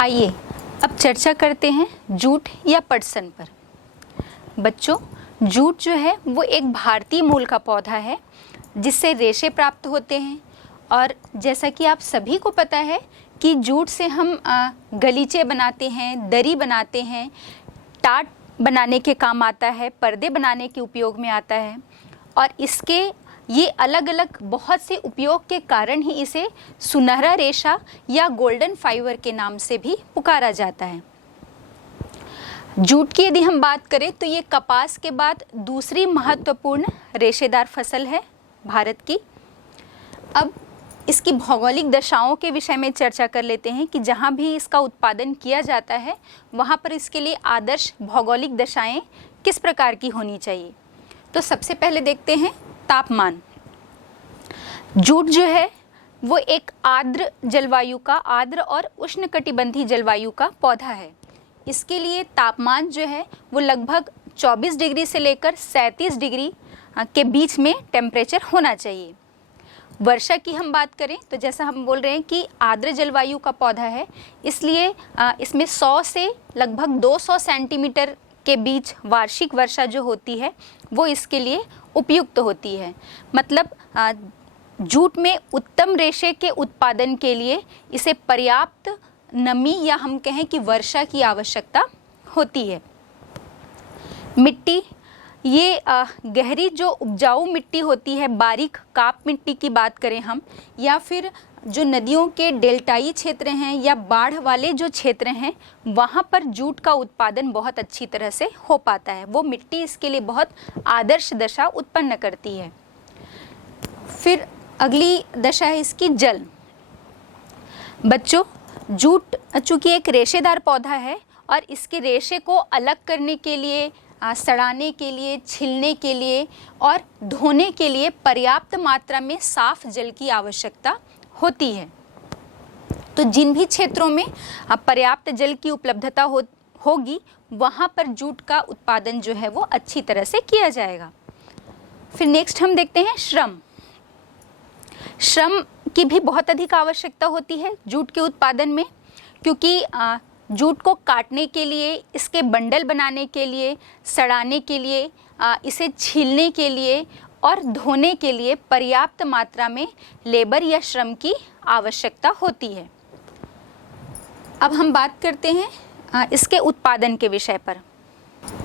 आइए अब चर्चा करते हैं जूट या पटसन पर। बच्चों, जूट जो है वो एक भारतीय मूल का पौधा है जिससे रेशे प्राप्त होते हैं। और जैसा कि आप सभी को पता है कि जूट से हम गलीचे बनाते हैं, दरी बनाते हैं, टाट बनाने के काम आता है, पर्दे बनाने के उपयोग में आता है। और इसके ये अलग अलग बहुत से उपयोग के कारण ही इसे सुनहरा रेशा या गोल्डन फाइबर के नाम से भी पुकारा जाता है। जूट की यदि हम बात करें तो ये कपास के बाद दूसरी महत्वपूर्ण रेशेदार फसल है भारत की। अब इसकी भौगोलिक दशाओं के विषय में चर्चा कर लेते हैं कि जहाँ भी इसका उत्पादन किया जाता है वहाँ पर इसके लिए आदर्श भौगोलिक दशाएं किस प्रकार की होनी चाहिए। तो सबसे पहले देखते हैं तापमान। जूट जो है वो एक आर्द्र जलवायु का, आर्द्र और उष्णकटिबंधीय जलवायु का पौधा है। इसके लिए तापमान जो है वो लगभग 24 डिग्री से लेकर 37 डिग्री के बीच में टेम्परेचर होना चाहिए। वर्षा की हम बात करें तो जैसा हम बोल रहे हैं कि आर्द्र जलवायु का पौधा है, इसलिए इसमें 100 से लगभग 200 सेंटीमीटर के बीच वार्षिक वर्षा जो होती है वो इसके लिए उपयुक्त होती है। मतलब जूट में उत्तम रेशे के उत्पादन के लिए इसे पर्याप्त नमी या हम कहें कि वर्षा की आवश्यकता होती है। मिट्टी, ये गहरी जो उपजाऊ मिट्टी होती है, बारीक काप मिट्टी की बात करें हम, या फिर जो नदियों के डेल्टाई क्षेत्र हैं या बाढ़ वाले जो क्षेत्र हैं वहाँ पर जूट का उत्पादन बहुत अच्छी तरह से हो पाता है। वो मिट्टी इसके लिए बहुत आदर्श दशा उत्पन्न करती है। फिर अगली दशा है इसकी जल। बच्चों, जूट चूँकि एक रेशेदार पौधा है और इसके रेशे को अलग करने के लिए, सड़ाने के लिए, छिलने के लिए और धोने के लिए पर्याप्त मात्रा में साफ जल की आवश्यकता होती है। तो जिन भी क्षेत्रों में पर्याप्त जल की उपलब्धता होगी वहाँ पर जूट का उत्पादन जो है वो अच्छी तरह से किया जाएगा। फिर नेक्स्ट हम देखते हैं श्रम। श्रम की भी बहुत अधिक आवश्यकता होती है जूट के उत्पादन में, क्योंकि जूट को काटने के लिए, इसके बंडल बनाने के लिए, सड़ाने के लिए, इसे छीलने के लिए और धोने के लिए पर्याप्त मात्रा में लेबर या श्रम की आवश्यकता होती है। अब हम बात करते हैं इसके उत्पादन के विषय पर।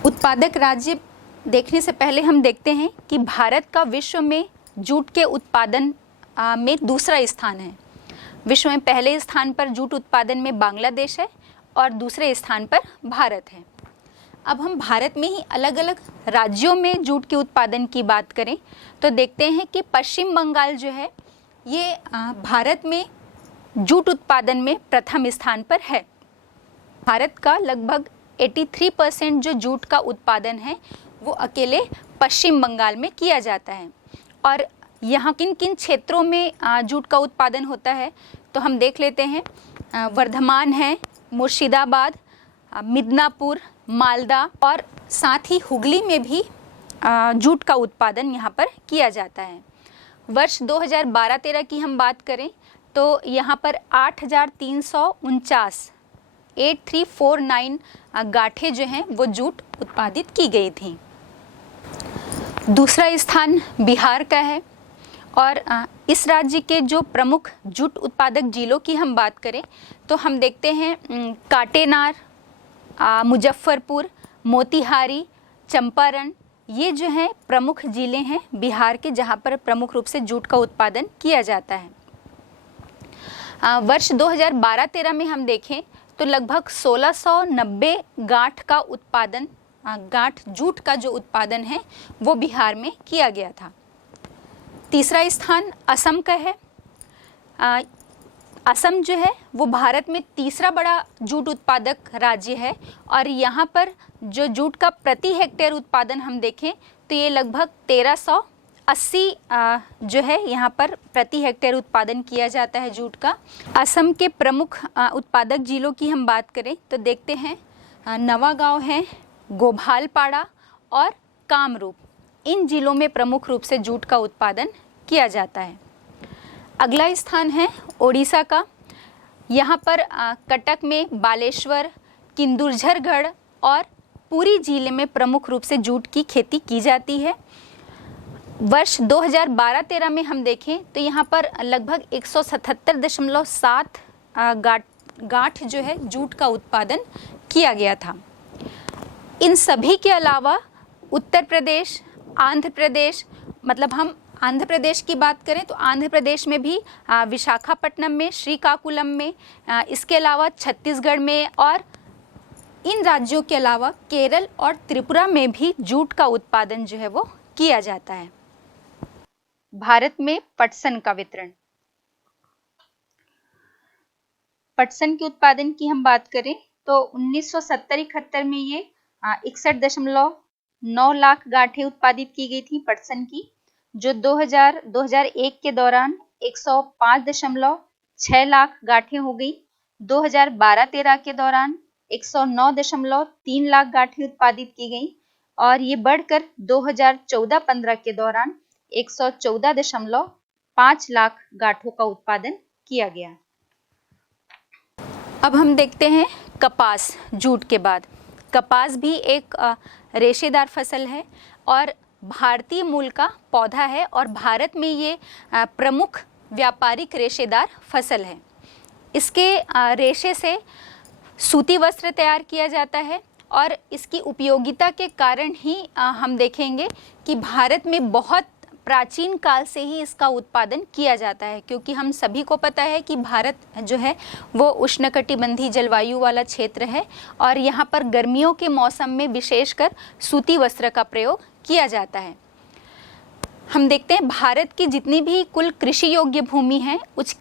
उत्पादक राज्य देखने से पहले हम देखते हैं कि भारत का विश्व में जूट के उत्पादन में दूसरा स्थान है। विश्व में पहले स्थान पर जूट उत्पादन में बांग्लादेश है और दूसरे स्थान पर भारत है। अब हम भारत में ही अलग अलग राज्यों में जूट के उत्पादन की बात करें तो देखते हैं कि पश्चिम बंगाल जो है ये भारत में जूट उत्पादन में प्रथम स्थान पर है। भारत का लगभग 83% जो जूट का उत्पादन है वो अकेले पश्चिम बंगाल में किया जाता है। और यहाँ किन किन क्षेत्रों में जूट का उत्पादन होता है तो हम देख लेते हैं। वर्धमान है, मुर्शिदाबाद, मिदनापुर, मालदा और साथ ही हुगली में भी जूट का उत्पादन यहाँ पर किया जाता है। वर्ष 2012-13 की हम बात करें तो यहाँ पर 8349 गांठें जो हैं वो जूट उत्पादित की गई थी। दूसरा स्थान बिहार का है और इस राज्य के जो प्रमुख जूट उत्पादक जिलों की हम बात करें तो हम देखते हैं काटेनार, मुजफ्फरपुर, मोतिहारी, चंपारण, ये जो हैं प्रमुख ज़िले हैं बिहार के जहाँ पर प्रमुख रूप से जूट का उत्पादन किया जाता है। वर्ष 2012-13 में हम देखें तो लगभग 1690 गांठ का उत्पादन, गांठ जूट का जो उत्पादन है वो बिहार में किया गया था। तीसरा स्थान असम का है। असम जो है वो भारत में तीसरा बड़ा जूट उत्पादक राज्य है और यहाँ पर जो जूट का प्रति हेक्टेयर उत्पादन हम देखें तो ये लगभग 1380 जो है यहाँ पर प्रति हेक्टेयर उत्पादन किया जाता है जूट का। असम के प्रमुख उत्पादक जिलों की हम बात करें तो देखते हैं नवागांव है, गोभालपाड़ा और कामरूप, इन जिलों में प्रमुख रूप से जूट का उत्पादन किया जाता है। अगला स्थान है ओडिशा का। यहाँ पर कटक में बालेश्वर, किंदुरझरगढ़ और पुरी जिले में प्रमुख रूप से जूट की खेती की जाती है। वर्ष 2012-13 में हम देखें तो यहाँ पर लगभग 177.7 गांठ जो है जूट का उत्पादन किया गया था। इन सभी के अलावा उत्तर प्रदेश, आंध्र प्रदेश, मतलब हम आंध्र प्रदेश की बात करें तो आंध्र प्रदेश में भी विशाखापट्टनम में, श्रीकाकुलम में, इसके अलावा छत्तीसगढ़ में और इन राज्यों के अलावा केरल और त्रिपुरा में भी जूट का उत्पादन जो है वो किया जाता है। भारत में पटसन का वितरण। पटसन के उत्पादन की हम बात करें तो 1970-71 में ये 61.9 लाख गांठें उत्पादित की गई थी पटसन की, जो 2001 के दौरान 105.6 लाख गांठें हो गई। 2012-13 के दौरान 109.3 लाख गांठें उत्पादित की गई और ये बढ़कर 2014-15 के दौरान 114.5 लाख गांठों का उत्पादन किया गया। अब हम देखते हैं कपास। जूट के बाद कपास भी एक रेशेदार फसल है और भारतीय मूल का पौधा है और भारत में ये प्रमुख व्यापारिक रेशेदार फसल है। इसके रेशे से सूती वस्त्र तैयार किया जाता है और इसकी उपयोगिता के कारण ही हम देखेंगे कि भारत में बहुत प्राचीन काल से ही इसका उत्पादन किया जाता है, क्योंकि हम सभी को पता है कि भारत जो है वो उष्णकटिबंधीय जलवायु वाला क्षेत्र है और यहाँ पर गर्मियों के मौसम में विशेषकर सूती वस्त्र का प्रयोग किया जाता है। हम देखते हैं भारत की जितनी भी कुल कृषि योग्य भूमि है उस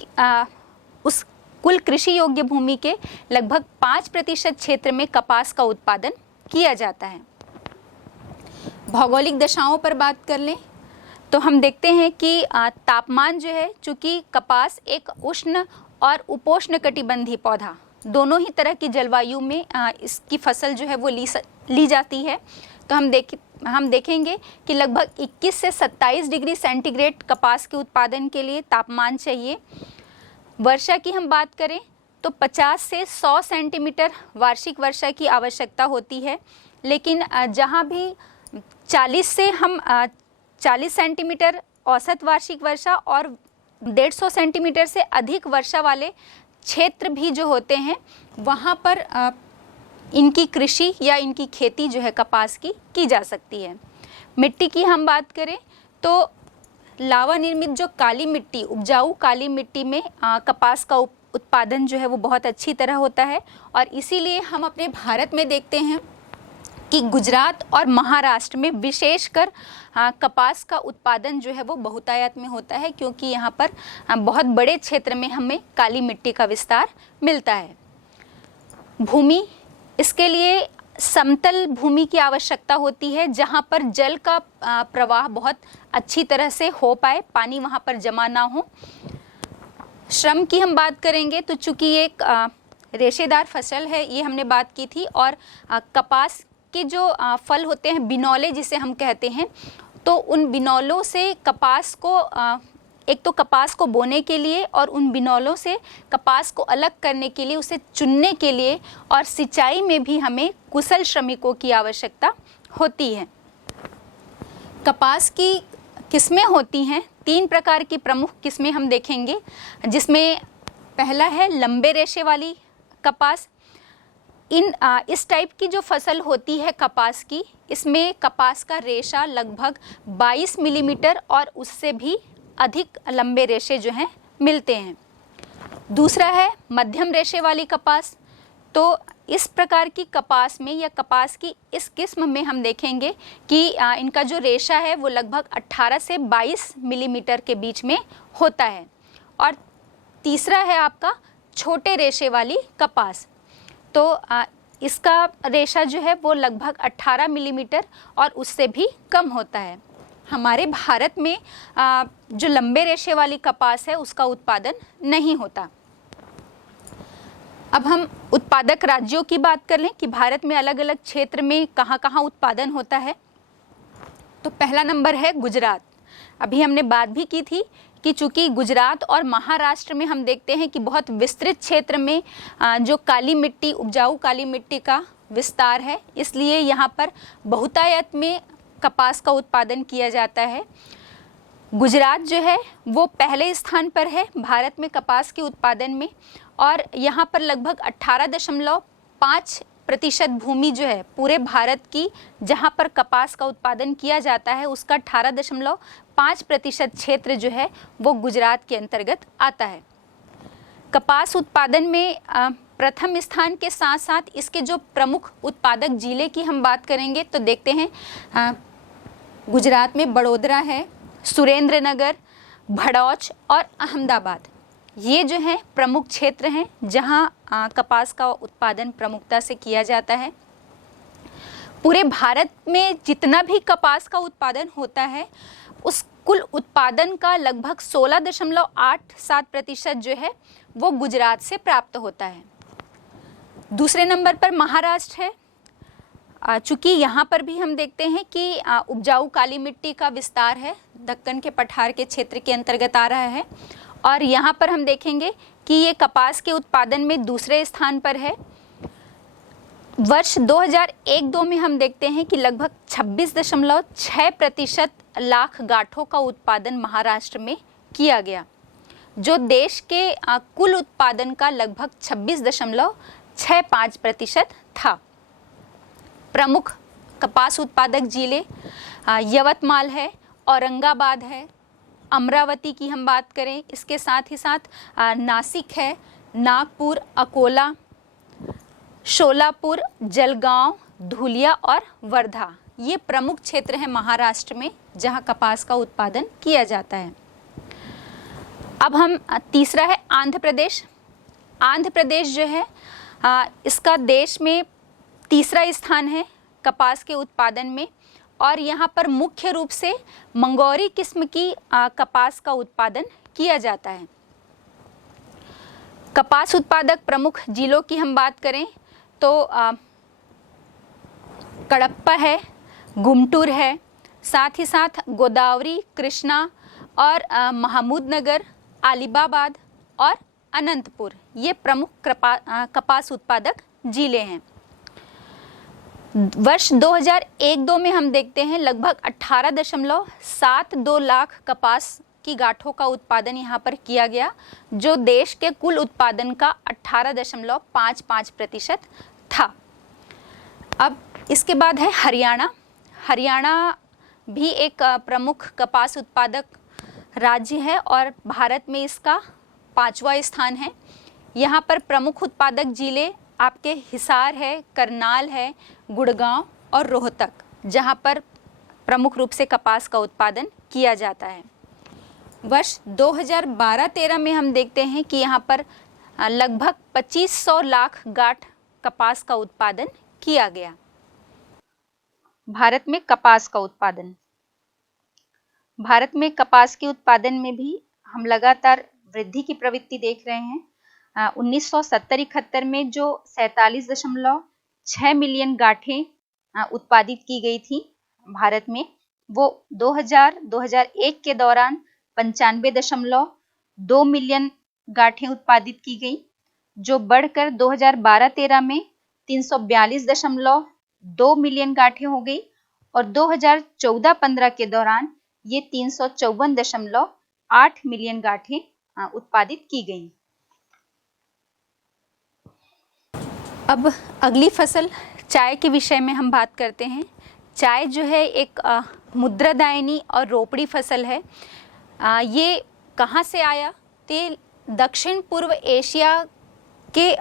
कुल कृषि योग्य भूमि के लगभग 5% क्षेत्र में कपास का उत्पादन किया जाता है। भौगोलिक दशाओं पर बात कर लें तो हम देखते हैं कि तापमान जो है, चूँकि कपास एक उष्ण और उपोष्ण कटिबंधीय पौधा दोनों ही तरह की जलवायु में इसकी फसल जो है वो ली जाती है, तो हम देखेंगे कि लगभग 21 से 27 डिग्री सेंटीग्रेड कपास के उत्पादन के लिए तापमान चाहिए। वर्षा की हम बात करें तो 50 से 100 सेंटीमीटर वार्षिक वर्षा की आवश्यकता होती है, लेकिन जहाँ भी 40 सेंटीमीटर औसत वार्षिक वर्षा और 150 सेंटीमीटर से अधिक वर्षा वाले क्षेत्र भी जो होते हैं वहाँ पर इनकी कृषि या इनकी खेती जो है कपास की जा सकती है। मिट्टी की हम बात करें तो लावा निर्मित जो काली मिट्टी, उपजाऊ काली मिट्टी में कपास का उत्पादन जो है वो बहुत अच्छी तरह होता है और इसीलिए हम अपने भारत में देखते हैं कि गुजरात और महाराष्ट्र में विशेषकर कपास का उत्पादन जो है वो बहुतायत में होता है, क्योंकि यहाँ पर बहुत बड़े क्षेत्र में हमें काली मिट्टी का विस्तार मिलता है। भूमि, इसके लिए समतल भूमि की आवश्यकता होती है जहाँ पर जल का प्रवाह बहुत अच्छी तरह से हो पाए, पानी वहाँ पर जमा ना हो। श्रम की हम बात करेंगे तो चूँकि ये एक रेशेदार फसल है, ये हमने बात की थी, और कपास के जो फल होते हैं बिनौले जिसे हम कहते हैं, तो उन बिनौलों से कपास को एक तो कपास को बोने के लिए और उन बिनौलों से कपास को अलग करने के लिए, उसे चुनने के लिए और सिंचाई में भी हमें कुशल श्रमिकों की आवश्यकता होती है। कपास की किस्में होती हैं, 3 प्रकार की प्रमुख किस्में हम देखेंगे, जिसमें पहला है लंबे रेशे वाली कपास। इस टाइप की जो फसल होती है कपास की, इसमें कपास का रेशा लगभग 22 मिलीमीटर और उससे भी अधिक लंबे रेशे जो हैं मिलते हैं। दूसरा है मध्यम रेशे वाली कपास। तो इस प्रकार की कपास में या कपास की इस किस्म में हम देखेंगे कि इनका जो रेशा है वो लगभग 18 से 22 मिलीमीटर के बीच में होता है। और तीसरा है आपका छोटे रेशे वाली कपास। तो इसका रेशा जो है वो लगभग 18 मिलीमीटर और उससे भी कम होता है। हमारे भारत में जो लंबे रेशे वाली कपास है उसका उत्पादन नहीं होता। अब हम उत्पादक राज्यों की बात कर लें कि भारत में अलग अलग क्षेत्र में कहाँ कहाँ उत्पादन होता है। तो पहला नंबर है गुजरात। अभी हमने बात भी की थी कि चूँकि गुजरात और महाराष्ट्र में हम देखते हैं कि बहुत विस्तृत क्षेत्र में जो काली मिट्टी, उपजाऊ काली मिट्टी का विस्तार है, इसलिए यहाँ पर बहुतायत में कपास का उत्पादन किया जाता है। गुजरात जो है वो पहले स्थान पर है भारत में कपास के उत्पादन में, और यहाँ पर लगभग 18.5% भूमि जो है पूरे भारत की जहाँ पर कपास का उत्पादन किया जाता है उसका 18.5% क्षेत्र जो है वो गुजरात के अंतर्गत आता है। कपास उत्पादन में प्रथम स्थान के साथ साथ इसके जो प्रमुख उत्पादक जिले की हम बात करेंगे तो देखते हैं गुजरात में बड़ोदरा है, सुरेंद्रनगर, भड़ौच और अहमदाबाद, ये जो हैं प्रमुख क्षेत्र हैं जहां कपास का उत्पादन प्रमुखता से किया जाता है। पूरे भारत में जितना भी कपास का उत्पादन होता है उस कुल उत्पादन का लगभग 16.87% जो है वो गुजरात से प्राप्त होता है। दूसरे नंबर पर महाराष्ट्र है। चूँकि यहाँ पर भी हम देखते हैं कि उपजाऊ काली मिट्टी का विस्तार है, दक्कन के पठार के क्षेत्र के अंतर्गत आ रहा है, और यहाँ पर हम देखेंगे कि ये कपास के उत्पादन में दूसरे स्थान पर है। वर्ष 2001-2 में हम देखते हैं कि लगभग 26.6% लाख गांठों का उत्पादन महाराष्ट्र में किया गया, जो देश के कुल उत्पादन का लगभग 26.65% था। प्रमुख कपास उत्पादक जिले यवतमाल है, औरंगाबाद है, अमरावती की हम बात करें, इसके साथ ही साथ नासिक है, नागपुर, अकोला, शोलापुर, जलगांव, धुलिया और वर्धा, ये प्रमुख क्षेत्र हैं महाराष्ट्र में जहां कपास का उत्पादन किया जाता है। अब हम तीसरा है आंध्र प्रदेश। आंध्र प्रदेश जो है इसका देश में तीसरा स्थान है कपास के उत्पादन में, और यहाँ पर मुख्य रूप से मंगोरी किस्म की कपास का उत्पादन किया जाता है। कपास उत्पादक प्रमुख जिलों की हम बात करें तो कडप्पा है, गुंटूर है, साथ ही साथ गोदावरी, कृष्णा और महमूदनगर, अलीबाबाद और अनंतपुर, ये प्रमुख कपास उत्पादक जिले हैं। वर्ष 2001-2 में हम देखते हैं लगभग 18.72 लाख कपास की गांठों का उत्पादन यहाँ पर किया गया, जो देश के कुल उत्पादन का 18.55% था। अब इसके बाद है हरियाणा। हरियाणा भी एक प्रमुख कपास उत्पादक राज्य है और भारत में इसका 5वां स्थान है। यहाँ पर प्रमुख उत्पादक जिले आपके हिसार है, करनाल है, गुड़गांव और रोहतक, जहाँ पर प्रमुख रूप से कपास का उत्पादन किया जाता है। वर्ष 2012-13 में हम देखते हैं कि यहाँ पर लगभग 2500 लाख गांठ कपास का उत्पादन किया गया। भारत में कपास का उत्पादन, भारत में कपास के उत्पादन में भी हम लगातार वृद्धि की प्रवृत्ति देख रहे हैं। 1970-71 में जो 47.6 मिलियन गांठें उत्पादित की गई थी भारत में, वो 2000-2001 के दौरान 95.2 मिलियन गांठें उत्पादित की गई, जो बढ़कर 2012-13 में 342.2 मिलियन गांठें हो गई, और 2014-15 के दौरान ये 354.8 मिलियन गांठें उत्पादित की गई। अब अगली फसल चाय के विषय में हम बात करते हैं। चाय जो है एक मुद्रादायनी और रोपड़ी फसल है। ये कहाँ से आया? तो दक्षिण पूर्व एशिया के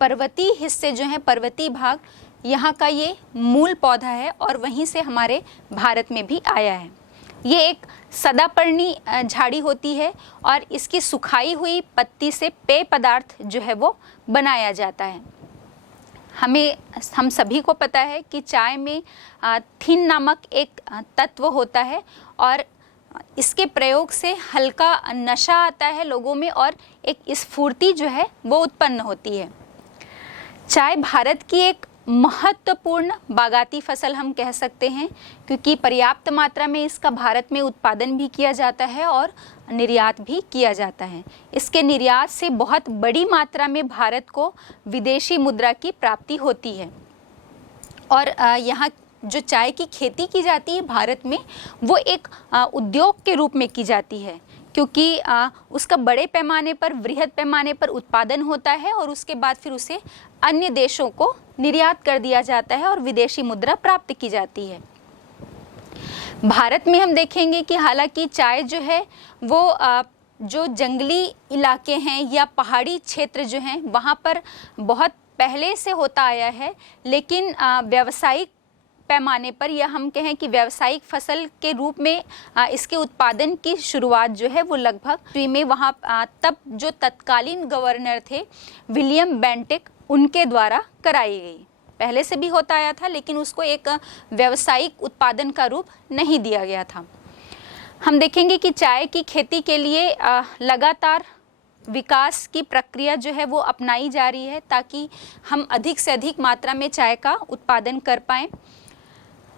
पर्वतीय हिस्से जो हैं, पर्वतीय भाग, यहाँ का ये मूल पौधा है और वहीं से हमारे भारत में भी आया है। ये एक सदापर्णी झाड़ी होती है और इसकी सुखाई हुई पत्ती से पेय पदार्थ जो है वो बनाया जाता है। हम सभी को पता है कि चाय में थिन नामक एक तत्व होता है और इसके प्रयोग से हल्का नशा आता है लोगों में और एक स्फूर्ति जो है वो उत्पन्न होती है। चाय भारत की एक महत्वपूर्ण बागाती फसल हम कह सकते हैं, क्योंकि पर्याप्त मात्रा में इसका भारत में उत्पादन भी किया जाता है और निर्यात भी किया जाता है। इसके निर्यात से बहुत बड़ी मात्रा में भारत को विदेशी मुद्रा की प्राप्ति होती है। और यहाँ जो चाय की खेती की जाती है भारत में, वो एक उद्योग के रूप में की जाती है, क्योंकि उसका बड़े पैमाने पर, वृहद पैमाने पर उत्पादन होता है और उसके बाद फिर उसे अन्य देशों को निर्यात कर दिया जाता है और विदेशी मुद्रा प्राप्त की जाती है। भारत में हम देखेंगे कि हालांकि चाय जो है वो जो जंगली इलाके हैं या पहाड़ी क्षेत्र जो हैं वहाँ पर बहुत पहले से होता आया है, लेकिन व्यावसायिक पैमाने पर, या हम कहें कि व्यावसायिक फसल के रूप में इसके उत्पादन की शुरुआत जो है वो लगभग में वहाँ तब जो तत्कालीन गवर्नर थे विलियम बेंटिक, उनके द्वारा कराई गई। पहले से भी होता आया था, लेकिन उसको एक व्यावसायिक उत्पादन का रूप नहीं दिया गया था। हम देखेंगे कि चाय की खेती के लिए लगातार विकास की प्रक्रिया जो है वो अपनाई जा रही है, ताकि हम अधिक से अधिक मात्रा में चाय का उत्पादन कर पाएँ।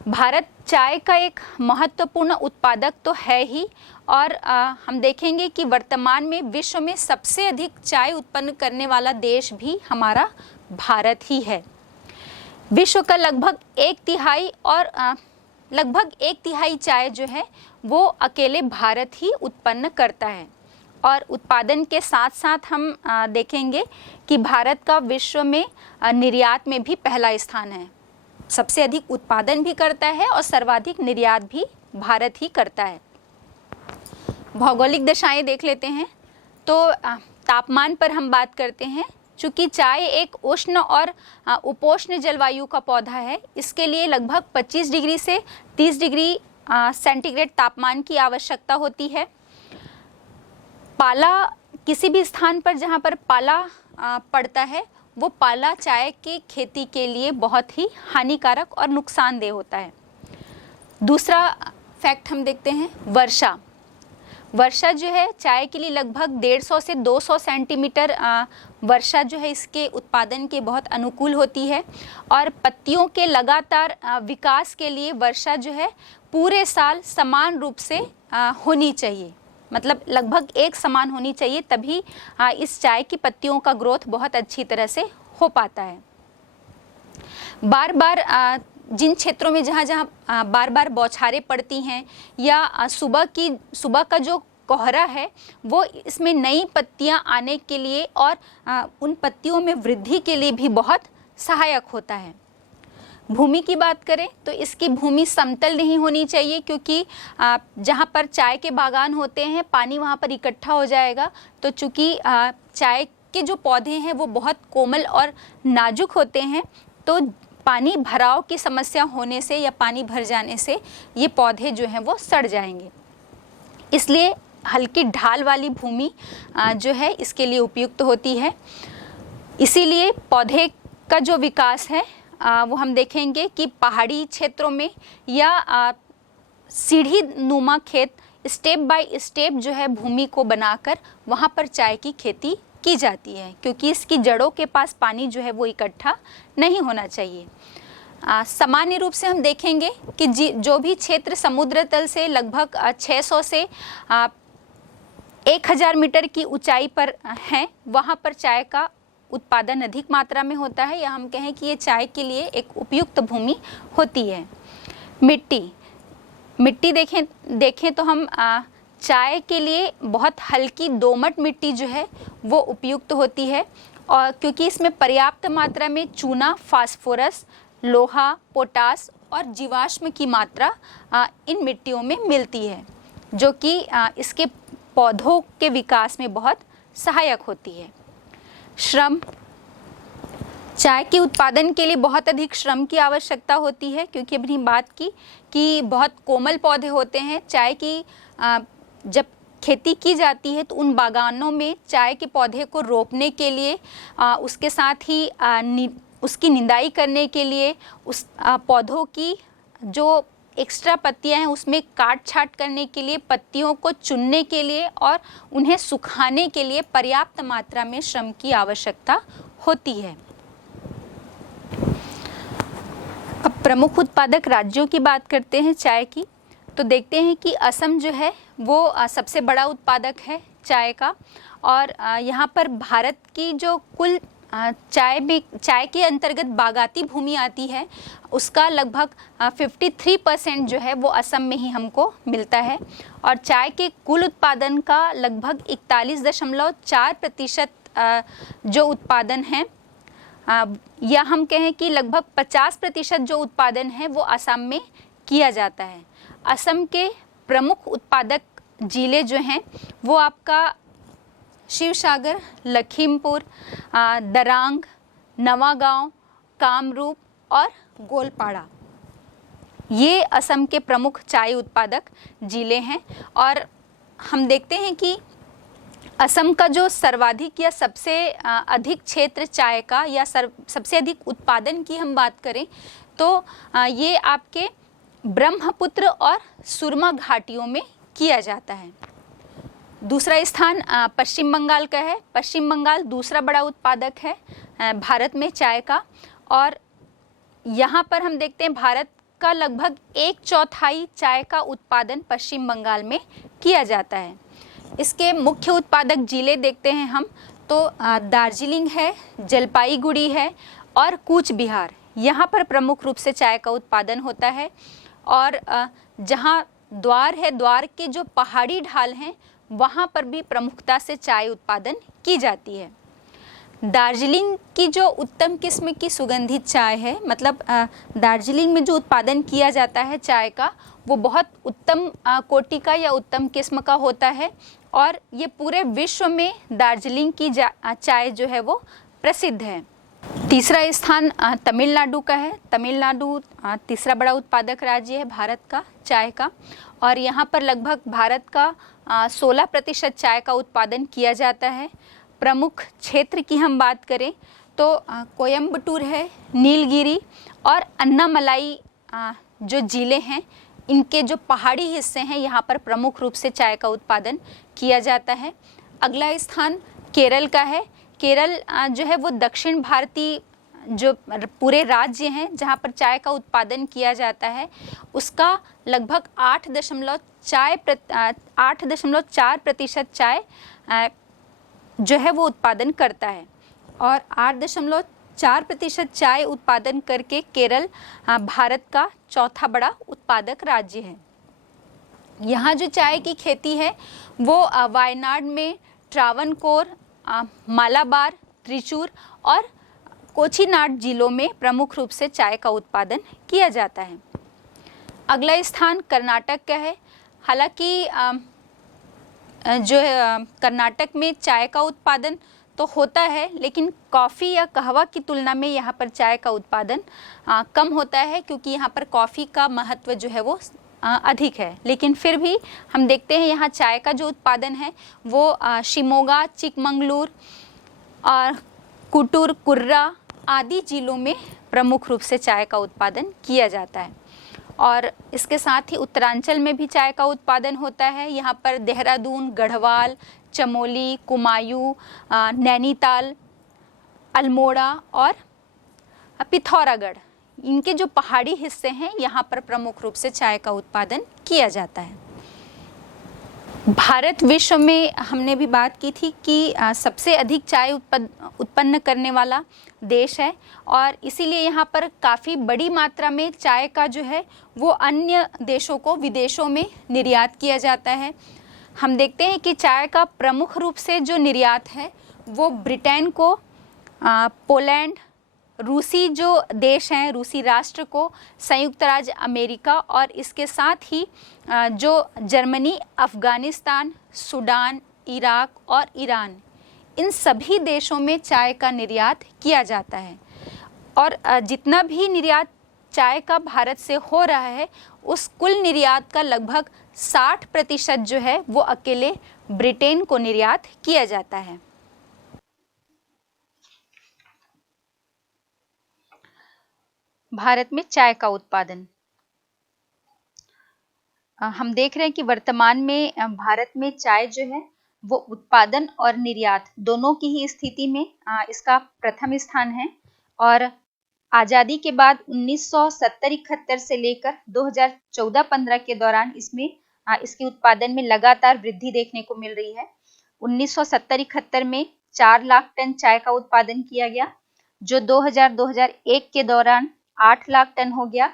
भारत चाय का एक महत्वपूर्ण उत्पादक तो है ही, और हम देखेंगे कि वर्तमान में विश्व में सबसे अधिक चाय उत्पन्न करने वाला देश भी हमारा भारत ही है। विश्व का लगभग एक तिहाई चाय जो है वो अकेले भारत ही उत्पन्न करता है। और उत्पादन के साथ साथ हम देखेंगे कि भारत का विश्व में निर्यात में भी पहला स्थान है। सबसे अधिक उत्पादन भी करता है और सर्वाधिक निर्यात भी भारत ही करता है। भौगोलिक दशाएं देख लेते हैं तो तापमान पर हम बात करते हैं। चूँकि चाय एक उष्ण और उपोष्ण जलवायु का पौधा है, इसके लिए लगभग 25 डिग्री से 30 डिग्री सेंटीग्रेड तापमान की आवश्यकता होती है। पाला, किसी भी स्थान पर जहाँ पर पाला पड़ता है, वो पाला चाय की खेती के लिए बहुत ही हानिकारक और नुकसानदेह होता है। दूसरा फैक्ट हम देखते हैं, वर्षा। वर्षा जो है चाय के लिए लगभग 150 से 200 सेंटीमीटर वर्षा जो है इसके उत्पादन के बहुत अनुकूल होती है। और पत्तियों के लगातार विकास के लिए वर्षा जो है पूरे साल समान रूप से होनी चाहिए, मतलब लगभग एक समान होनी चाहिए, तभी इस चाय की पत्तियों का ग्रोथ बहुत अच्छी तरह से हो पाता है। बार बार जिन क्षेत्रों में जहाँ बार बार बौछारें पड़ती हैं, या सुबह का जो कोहरा है वो इसमें नई पत्तियाँ आने के लिए और उन पत्तियों में वृद्धि के लिए भी बहुत सहायक होता है। भूमि की बात करें तो इसकी भूमि समतल नहीं होनी चाहिए, क्योंकि जहाँ पर चाय के बागान होते हैं पानी वहाँ पर इकट्ठा हो जाएगा। तो चूँकि चाय के जो पौधे हैं वो बहुत कोमल और नाजुक होते हैं, तो पानी भराव की समस्या होने से या पानी भर जाने से ये पौधे जो हैं वो सड़ जाएंगे। इसलिए हल्की ढाल वाली भूमि जो है इसके लिए उपयुक्त होती है। इसीलिए पौधे का जो विकास है वो हम देखेंगे कि पहाड़ी क्षेत्रों में या सीढ़ी नुमा खेत स्टेप बाय स्टेप जो है भूमि को बनाकर वहाँ पर चाय की खेती की जाती है, क्योंकि इसकी जड़ों के पास पानी जो है वो इकट्ठा नहीं होना चाहिए। सामान्य रूप से हम देखेंगे कि जो भी क्षेत्र समुद्र तल से लगभग 600 से 1000 मीटर की ऊंचाई पर हैं, वहाँ पर चाय का उत्पादन अधिक मात्रा में होता है, या हम कहें कि ये चाय के लिए एक उपयुक्त भूमि होती है। मिट्टी देखें तो हम चाय के लिए बहुत हल्की दोमट मिट्टी जो है वो उपयुक्त होती है, और क्योंकि इसमें पर्याप्त मात्रा में चूना, फास्फोरस, लोहा, पोटास और जीवाश्म की मात्रा इन मिट्टियों में मिलती है, जो कि इसके पौधों के विकास में बहुत सहायक होती है। श्रम, चाय के उत्पादन के लिए बहुत अधिक श्रम की आवश्यकता होती है, क्योंकि अभी बात की कि बहुत कोमल पौधे होते हैं। चाय की जब खेती की जाती है तो उन बागानों में चाय के पौधे को रोपने के लिए, उसके साथ ही उसकी निंदाई करने के लिए, उस पौधों की जो एक्स्ट्रा पत्तियां हैं उसमें काट छाट करने के लिए, पत्तियों को चुनने के लिए और उन्हें सुखाने के लिए पर्याप्त मात्रा में श्रम की आवश्यकता होती है। प्रमुख उत्पादक राज्यों की बात करते हैं चाय की, तो देखते हैं कि असम जो है वो सबसे बड़ा उत्पादक है चाय का। और यहाँ पर भारत की जो कुल चाय के अंतर्गत बागाती भूमि आती है, उसका लगभग 53% जो है वो असम में ही हमको मिलता है। और चाय के कुल उत्पादन का लगभग 41.4% जो उत्पादन है, या हम कहें कि लगभग 50% जो उत्पादन है वो असम में किया जाता है। असम के प्रमुख उत्पादक जिले जो हैं वो आपका शिवसागर, लखीमपुर, दरांग, नवागांव, कामरूप और गोलपाड़ा, ये असम के प्रमुख चाय उत्पादक जिले हैं। और हम देखते हैं कि असम का जो सर्वाधिक या सबसे अधिक क्षेत्र चाय का या सबसे अधिक उत्पादन की हम बात करें तो ये आपके ब्रह्मपुत्र और सुरमा घाटियों में किया जाता है। दूसरा स्थान पश्चिम बंगाल का है। पश्चिम बंगाल दूसरा बड़ा उत्पादक है भारत में चाय का। और यहाँ पर हम देखते हैं भारत का लगभग 1/4 चाय का उत्पादन पश्चिम बंगाल में किया जाता है। इसके मुख्य उत्पादक जिले देखते हैं हम तो दार्जिलिंग है, जलपाईगुड़ी है और कूच बिहार, यहाँ पर प्रमुख रूप से चाय का उत्पादन होता है। और जहाँ द्वार है, द्वार के जो पहाड़ी ढाल हैं वहाँ पर भी प्रमुखता से चाय उत्पादन की जाती है। दार्जिलिंग की जो उत्तम किस्म की सुगंधित चाय है, मतलब दार्जिलिंग में जो उत्पादन किया जाता है चाय का, वो बहुत उत्तम कोटि का या उत्तम किस्म का होता है। और ये पूरे विश्व में दार्जिलिंग की चाय जो है वो प्रसिद्ध है। तीसरा स्थान तमिलनाडु का है। तमिलनाडु तीसरा बड़ा उत्पादक राज्य है भारत का चाय का। और यहाँ पर लगभग भारत का 16% चाय का उत्पादन किया जाता है। प्रमुख क्षेत्र की हम बात करें तो कोयम्बटूर है, नीलगिरी और अन्नामलाई जो जिले हैं, इनके जो पहाड़ी हिस्से हैं यहाँ पर प्रमुख रूप से चाय का उत्पादन किया जाता है। अगला स्थान केरल का है। केरल जो है वो दक्षिण भारतीय जो पूरे राज्य हैं जहाँ पर चाय का उत्पादन किया जाता है, उसका लगभग 8.4% चाय जो है वो उत्पादन करता है। और 8.4% चाय उत्पादन करके केरल भारत का चौथा बड़ा उत्पादक राज्य है। यहाँ जो चाय की खेती है वो वायनाड में ट्रावनकोर, मालाबार, त्रिचूर और कोचीनाड जिलों में प्रमुख रूप से चाय का उत्पादन किया जाता है। अगला स्थान कर्नाटक का है। हालांकि जो कर्नाटक में चाय का उत्पादन तो होता है, लेकिन कॉफ़ी या कहवा की तुलना में यहाँ पर चाय का उत्पादन कम होता है, क्योंकि यहाँ पर कॉफ़ी का महत्व जो है वो अधिक है। लेकिन फिर भी हम देखते हैं यहाँ चाय का जो उत्पादन है वो शिमोगा, चिकमंगलूर और कुटूर, कुर्रा आदि जिलों में प्रमुख रूप से चाय का उत्पादन किया जाता है। और इसके साथ ही उत्तरांचल में भी चाय का उत्पादन होता है। यहाँ पर देहरादून, गढ़वाल, चमोली, कुमायूं, नैनीताल, अल्मोड़ा और पिथौरागढ़, इनके जो पहाड़ी हिस्से हैं यहाँ पर प्रमुख रूप से चाय का उत्पादन किया जाता है। भारत विश्व में हमने भी बात की थी कि सबसे अधिक चाय उत्पन्न करने वाला देश है, और इसीलिए यहाँ पर काफ़ी बड़ी मात्रा में चाय का जो है वो अन्य देशों को, विदेशों में निर्यात किया जाता है। हम देखते हैं कि चाय का प्रमुख रूप से जो निर्यात है वो ब्रिटेन को, पोलैंड, रूसी जो देश हैं, रूसी राष्ट्र को, संयुक्त राज्य अमेरिका और इसके साथ ही जो जर्मनी, अफ़गानिस्तान, सूडान, इराक और ईरान, इन सभी देशों में चाय का निर्यात किया जाता है। और जितना भी निर्यात चाय का भारत से हो रहा है, उस कुल निर्यात का लगभग 60% जो है वो अकेले ब्रिटेन को निर्यात किया जाता है। भारत में चाय का उत्पादन हम देख रहे हैं कि वर्तमान में भारत में चाय जो है वो उत्पादन और निर्यात दोनों की ही स्थिति में इसका प्रथम स्थान है। और आज़ादी के बाद 1970-71 से लेकर 2014-15 के दौरान इसके उत्पादन में लगातार वृद्धि देखने को मिल रही है। 1970-71 में 4 लाख टन चाय का उत्पादन किया गया, जो 2000-2001 के दौरान 8 लाख टन हो गया।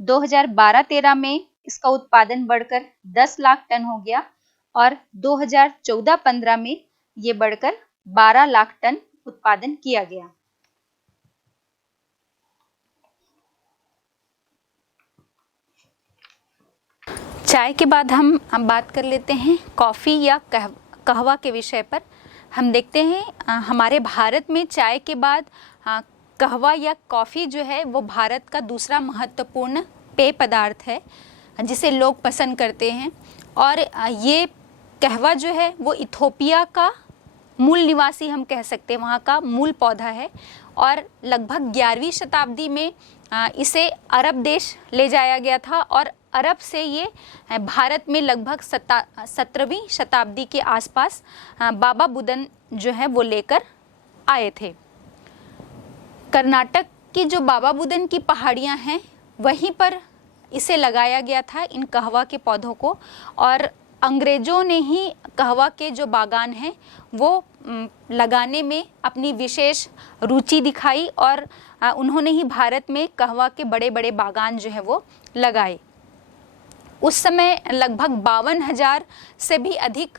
2012-13 में इसका उत्पादन बढ़कर 10 लाख टन हो गया और 2014-15 में ये बढ़कर 12 लाख टन उत्पादन किया गया। चाय के बाद हम बात कर लेते हैं कॉफ़ी या कहवा के विषय पर। हम देखते हैं हमारे भारत में चाय के बाद कहवा या कॉफ़ी जो है वो भारत का दूसरा महत्वपूर्ण पेय पदार्थ है जिसे लोग पसंद करते हैं। और ये कहवा जो है वो इथोपिया का मूल निवासी हम कह सकते हैं, वहाँ का मूल पौधा है। और लगभग 11वीं शताब्दी में इसे अरब देश ले जाया गया था और अरब से ये भारत में लगभग 17वीं शताब्दी के आसपास बाबा बुदन जो है वो लेकर आए थे। कर्नाटक की जो बाबा बुदन की पहाड़ियाँ हैं वहीं पर इसे लगाया गया था, इन कहवा के पौधों को। और अंग्रेज़ों ने ही कहवा के जो बागान हैं वो लगाने में अपनी विशेष रुचि दिखाई और उन्होंने ही भारत में कहवा के बड़े बड़े बागान जो है वो लगाए। उस समय लगभग 52,000 से भी अधिक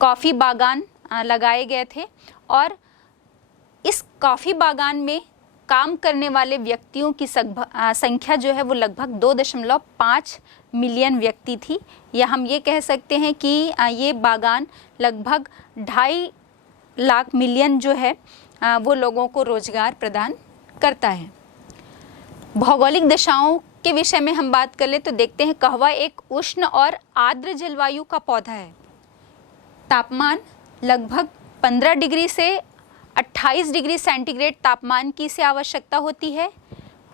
कॉफ़ी बागान लगाए गए थे और इस कॉफ़ी बागान में काम करने वाले व्यक्तियों की संख्या जो है वो लगभग 2.5 मिलियन व्यक्ति थी। या हम ये कह सकते हैं कि ये बागान लगभग 2.5 लाख मिलियन जो है वो लोगों को रोजगार प्रदान करता है। भौगोलिक दशाओं के विषय में हम बात कर ले तो देखते हैं कहवा एक उष्ण और आर्द्र जलवायु का पौधा है। तापमान लगभग 15 डिग्री से 28 डिग्री सेंटीग्रेड तापमान की इसे आवश्यकता होती है।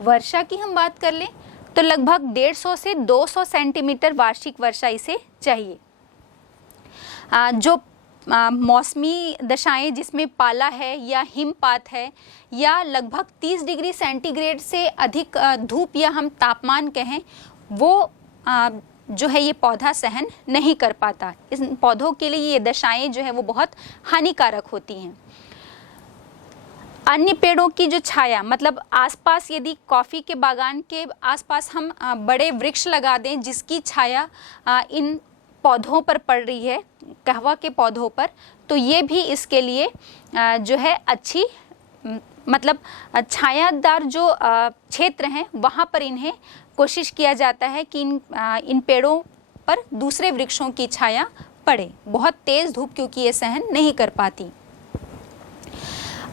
वर्षा की हम बात कर लें तो लगभग 150 से 200 सेंटीमीटर वार्षिक वर्षा इसे चाहिए। जो मौसमी दशाएं जिसमें पाला है या हिमपात है या लगभग 30 डिग्री सेंटीग्रेड से अधिक धूप या हम तापमान कहें, वो जो है ये पौधा सहन नहीं कर पाता। इस पौधों के लिए ये दशाएं जो है वो बहुत हानिकारक होती हैं। अन्य पेड़ों की जो छाया, मतलब आसपास यदि कॉफ़ी के बागान के आसपास हम बड़े वृक्ष लगा दें जिसकी छाया इन पौधों पर पड़ रही है, कहवा के पौधों पर, तो ये भी इसके लिए जो है अच्छी मतलब छायादार जो क्षेत्र हैं वहाँ पर इन्हें कोशिश किया जाता है कि इन पेड़ों पर दूसरे वृक्षों की छाया पड़े। बहुत तेज़ धूप क्योंकि ये सहन नहीं कर पाती।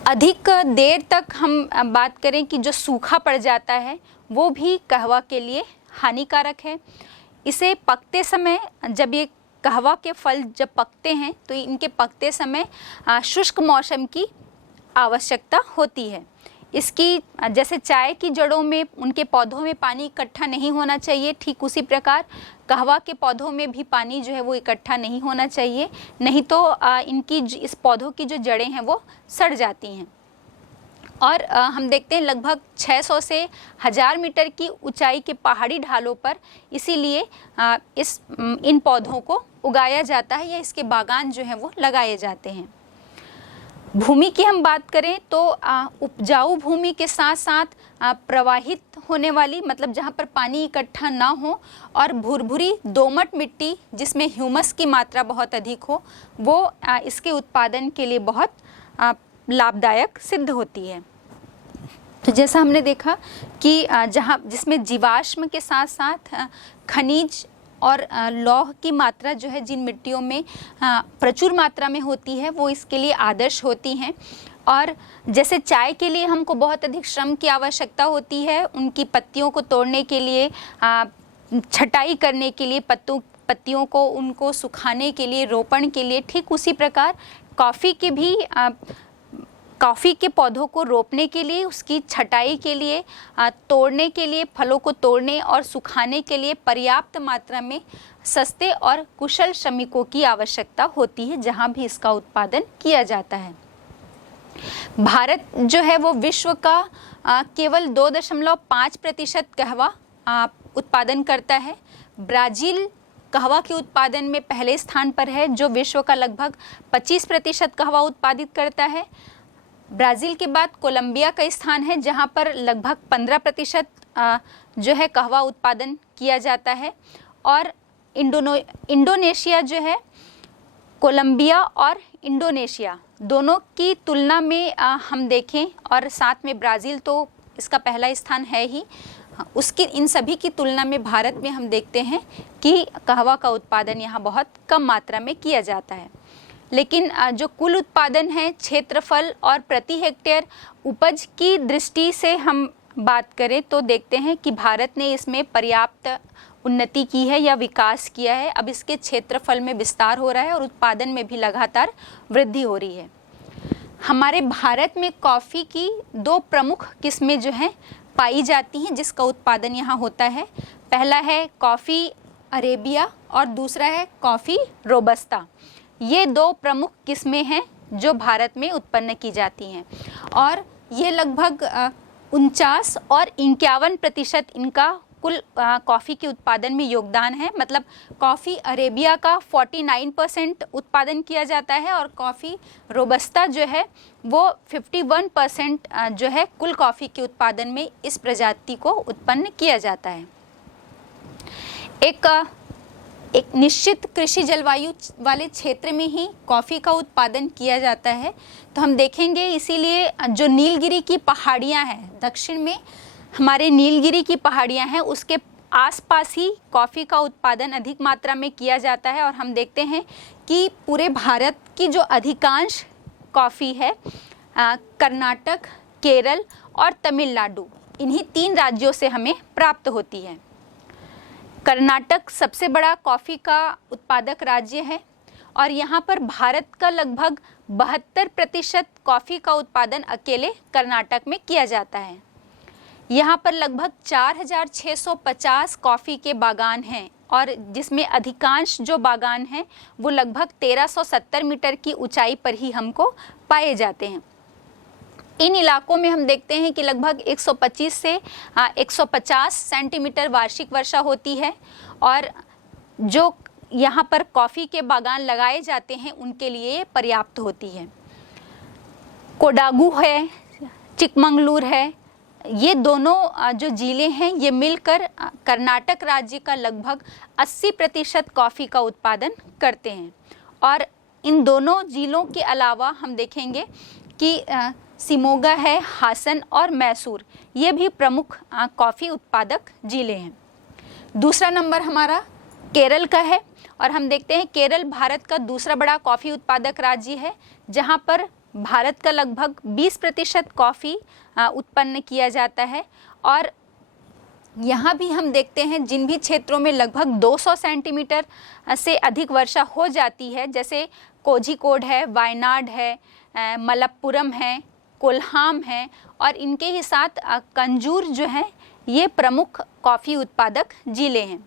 अधिक देर तक हम बात करें कि जो सूखा पड़ जाता है वो भी कहवा के लिए हानिकारक है। इसे पकते समय, जब ये कहवा के फल जब पकते हैं तो इनके पकते समय शुष्क मौसम की आवश्यकता होती है। इसकी जैसे चाय की जड़ों में, उनके पौधों में पानी इकट्ठा नहीं होना चाहिए, ठीक उसी प्रकार कहवा के पौधों में भी पानी जो है वो इकट्ठा नहीं होना चाहिए, नहीं तो इस पौधों की जो जड़ें हैं वो सड़ जाती हैं। और हम देखते हैं लगभग 600 से 1000 मीटर की ऊंचाई के पहाड़ी ढालों पर इसीलिए इन पौधों को उगाया जाता है या इसके बागान जो हैं वो लगाए जाते हैं। भूमि की हम बात करें तो उपजाऊ भूमि के साथ साथ प्रवाहित होने वाली, मतलब जहाँ पर पानी इकट्ठा ना हो, और भुरभुरी दोमट मिट्टी जिसमें ह्यूमस की मात्रा बहुत अधिक हो, वो इसके उत्पादन के लिए बहुत लाभदायक सिद्ध होती है। तो जैसा हमने देखा कि जिसमें जीवाश्म के साथ साथ खनिज और लौह की मात्रा जो है जिन मिट्टियों में प्रचुर मात्रा में होती है वो इसके लिए आदर्श होती हैं। और जैसे चाय के लिए हमको बहुत अधिक श्रम की आवश्यकता होती है, उनकी पत्तियों को तोड़ने के लिए, छटाई करने के लिए, पत्तियों को उनको सुखाने के लिए, रोपण के लिए, ठीक उसी प्रकार कॉफ़ी के पौधों को रोपने के लिए, उसकी छटाई के लिए, तोड़ने के लिए, फलों को तोड़ने और सुखाने के लिए पर्याप्त मात्रा में सस्ते और कुशल श्रमिकों की आवश्यकता होती है जहाँ भी इसका उत्पादन किया जाता है। भारत जो है वो विश्व का केवल 2.5% कहवा उत्पादन करता है। ब्राज़ील कहवा के उत्पादन में पहले स्थान पर है, जो विश्व का लगभग 25% कहवा उत्पादित करता है। ब्राज़ील के बाद कोलंबिया का स्थान है, जहां पर लगभग 15% जो है कहवा उत्पादन किया जाता है। और इंडोनेशिया जो है, कोलंबिया और इंडोनेशिया दोनों की तुलना में हम देखें, और साथ में ब्राज़ील तो इसका पहला स्थान है ही, उसकी इन सभी की तुलना में भारत में हम देखते हैं कि कहवा का उत्पादन यहाँ बहुत कम मात्रा में किया जाता है। लेकिन जो कुल उत्पादन है, क्षेत्रफल और प्रति हेक्टेयर उपज की दृष्टि से हम बात करें तो देखते हैं कि भारत ने इसमें पर्याप्त उन्नति की है या विकास किया है। अब इसके क्षेत्रफल में विस्तार हो रहा है और उत्पादन में भी लगातार वृद्धि हो रही है। हमारे भारत में कॉफ़ी की 2 प्रमुख किस्में जो हैं पाई जाती हैं, जिसका उत्पादन यहाँ होता है। पहला है कॉफ़ी अरेबिया और दूसरा है कॉफ़ी रोबस्ता। ये 2 प्रमुख किस्में हैं जो भारत में उत्पन्न की जाती हैं, और ये लगभग 49 और 51% इनका कुल कॉफ़ी के उत्पादन में योगदान है। मतलब कॉफ़ी अरेबिया का 49% उत्पादन किया जाता है और कॉफ़ी रोबस्ता जो है वो 51% जो है कुल कॉफ़ी के उत्पादन में इस प्रजाति को उत्पन्न किया जाता है। एक निश्चित कृषि जलवायु वाले क्षेत्र में ही कॉफ़ी का उत्पादन किया जाता है। तो हम देखेंगे, इसीलिए जो नीलगिरी की पहाड़ियाँ हैं, दक्षिण में हमारे नीलगिरी की पहाड़ियाँ हैं, उसके आसपास ही कॉफ़ी का उत्पादन अधिक मात्रा में किया जाता है। और हम देखते हैं कि पूरे भारत की जो अधिकांश कॉफ़ी है कर्नाटक, केरल और तमिलनाडु, इन्हीं 3 राज्यों से हमें प्राप्त होती है। कर्नाटक सबसे बड़ा कॉफ़ी का उत्पादक राज्य है और यहाँ पर भारत का लगभग 72% कॉफ़ी का उत्पादन अकेले कर्नाटक में किया जाता है। यहाँ पर लगभग 4650 कॉफ़ी के बागान हैं और जिसमें अधिकांश जो बागान हैं वो लगभग 1370 मीटर की ऊंचाई पर ही हमको पाए जाते हैं। इन इलाकों में हम देखते हैं कि लगभग 125 से 150 सेंटीमीटर वार्षिक वर्षा होती है और जो यहाँ पर कॉफ़ी के बागान लगाए जाते हैं उनके लिए पर्याप्त होती है। कोडागू है, चिकमंगलूर है, ये दोनों जो ज़िले हैं ये मिलकर कर्नाटक राज्य का लगभग 80% कॉफ़ी का उत्पादन करते हैं। और इन दोनों ज़िलों के अलावा हम देखेंगे कि शिमोगा है, हासन और मैसूर, ये भी प्रमुख कॉफ़ी उत्पादक ज़िले हैं। दूसरा नंबर हमारा केरल का है और हम देखते हैं केरल भारत का दूसरा बड़ा कॉफ़ी उत्पादक राज्य है, जहाँ पर भारत का लगभग 20% कॉफ़ी उत्पन्न किया जाता है। और यहाँ भी हम देखते हैं जिन भी क्षेत्रों में लगभग 200 सेंटीमीटर से अधिक वर्षा हो जाती है, जैसे कोझिकोड है, वायनाड है, मलप्पुरम है, कोल्हाम है और इनके ही साथ कंजूर जो है, ये प्रमुख कॉफ़ी उत्पादक ज़िले हैं।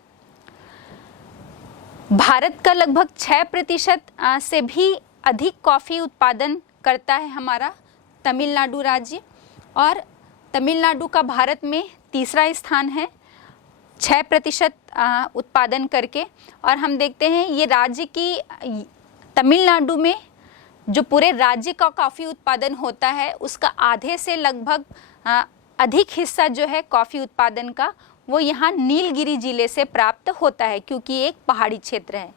भारत का लगभग 6% से भी अधिक कॉफ़ी उत्पादन करता है हमारा तमिलनाडु राज्य, और तमिलनाडु का भारत में तीसरा स्थान है 6% उत्पादन करके। और हम देखते हैं ये राज्य की तमिलनाडु में जो पूरे राज्य का कॉफ़ी उत्पादन होता है उसका आधे से लगभग अधिक हिस्सा जो है कॉफ़ी उत्पादन का वो यहाँ नीलगिरी ज़िले से प्राप्त होता है, क्योंकि एक पहाड़ी क्षेत्र है।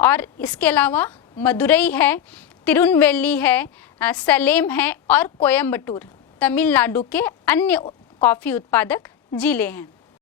और इसके अलावा मदुरई है, तिरुनेलवेली है, सलेम है और कोयम्बटूर तमिलनाडु के अन्य कॉफ़ी उत्पादक ज़िले हैं।